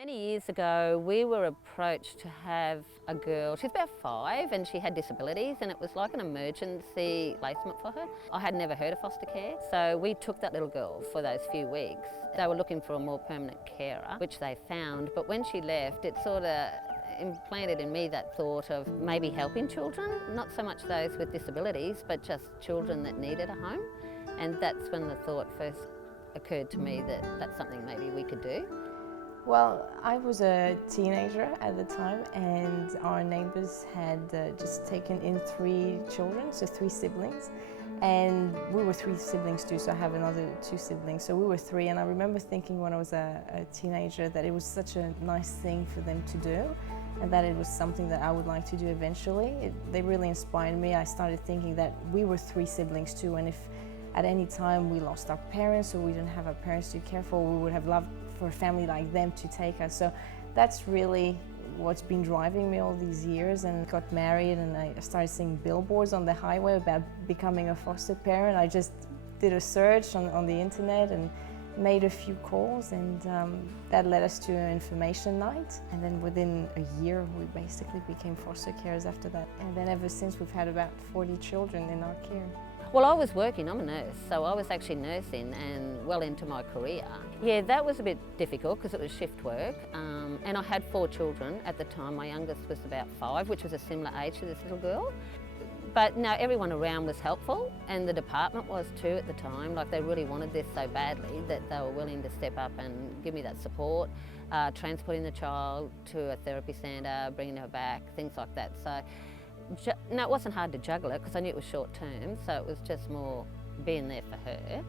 Many years ago, we were approached to have a girl. She's about 5 and she had disabilities, and it was like an emergency placement for her. I had never heard of foster care, so we took that little girl for those few weeks. They were looking for a more permanent carer, which they found, but when she left, it sort of implanted in me that thought of maybe helping children, not so much those with disabilities, but just children that needed a home. And that's when the thought first occurred to me that that's something maybe we could do. Well, I was a teenager at the time, and our neighbours had just taken in 3 children, so 3 siblings. And we were 3 siblings too, so I have another 2 siblings. So we were 3, and I remember thinking when I was a teenager that it was such a nice thing for them to do, and that it was something that I would like to do eventually. They really inspired me. I started thinking that we were 3 siblings too, and if at any time we lost our parents or we didn't have our parents to care for, we would have loved for a family like them to take us. So that's really what's been driving me all these years, and got married and I started seeing billboards on the highway about becoming a foster parent. I just did a search on the internet and made a few calls, and that led us to an information night, and then within a year we basically became foster carers after that, and then ever since we've had about 40 children in our care. Well, I was working, I'm a nurse, so I was actually nursing and well into my career. Yeah, that was a bit difficult because it was shift work, and I had 4 children at the time. My youngest was about 5, which was a similar age to this little girl. But no, everyone around was helpful, and the department was too at the time. Like, they really wanted this so badly that they were willing to step up and give me that support, transporting the child to a therapy centre, bringing her back, things like that. So. No, it wasn't hard to juggle it because I knew it was short term, so it was just more being there for her.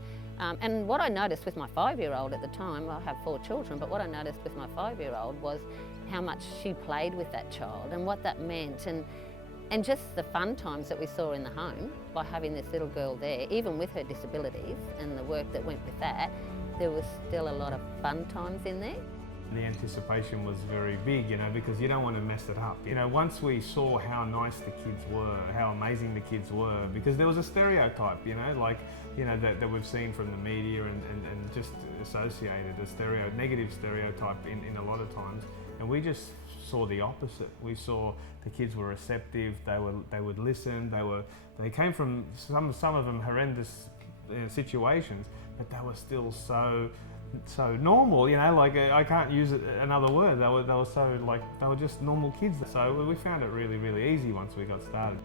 And what I noticed with my 5-year-old at the time, I have 4 children, but what I noticed with my 5-year-old was how much she played with that child and what that meant, and just the fun times that we saw in the home by having this little girl there, even with her disabilities and the work that went with that. There was still a lot of fun times in there. The anticipation was very big, because you don't want to mess it up. Once we saw how nice the kids were, how amazing the kids were, because there was a stereotype, that we've seen from the media and just associated a negative stereotype in a lot of times, and we just saw the opposite. We saw the kids were receptive, they would listen, they came from some of them horrendous situations, but they were still so normal, I can't use another word. They were so they were just normal kids. So we found it really, really easy once we got started.